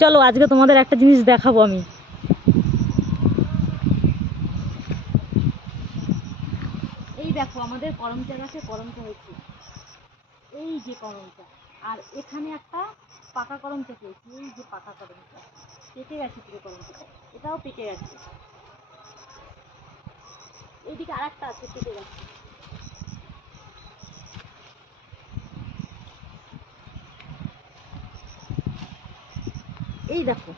চলো, আজকে তোমাদের একটা জিনিস দেখাবো আমি। এই দেখো, আমাদের করমচা গাছে করমচা হয়েছে। এই যে করমচা। আর এখানে একটা পাকা করমচা পেয়েছি, এই যে পাকা করমচা। পেকে গেছে পুরো করমচাটা এটাও পেকে গেছে। এইদিকে আর একটা আছে, পেকে গেছে। এই দেখো,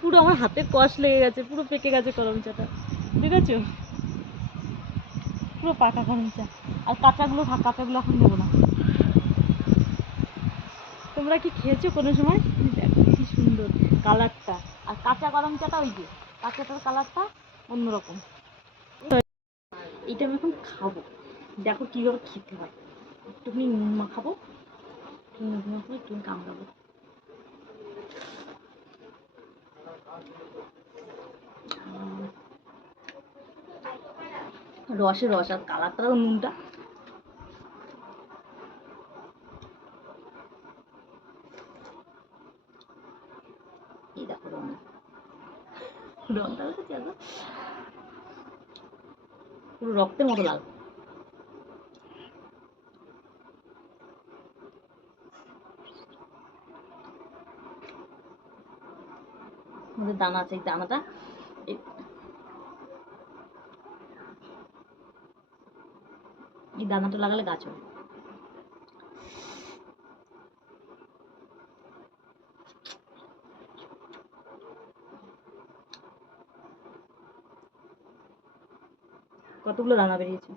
পুরো আমার হাতে কষ লেগে গেছে, পুরো পেকে গেছে করমচাটা। ঠিক আছে পুরো পাকা করমচা। আর কাঁচাগুলো কাঁচাগুলো এখন নেব না। তোমরা কি খেয়েছো কোনো সময়? দেখো, কি সুন্দর কালারটা। আর কাঁচা করমচাটা ওই যে, কাঁচাটার কালারটা অন্যরকম। এইটা আমি এখন খাব। দেখো কীভাবে খেতে হয়। একটুখানি নুন মাখাবো নুন মাখাবো একটু কামড়াবো। রসে রস আর কালারটাও নুনটা। এই দেখো রং রংটা পুরো রক্তের মতো লাল আমাদের দানা আছে এই দানাটা। এই- দানাটা লাগালে গাছ হয় কতগুলো দানা বেরিয়েছে?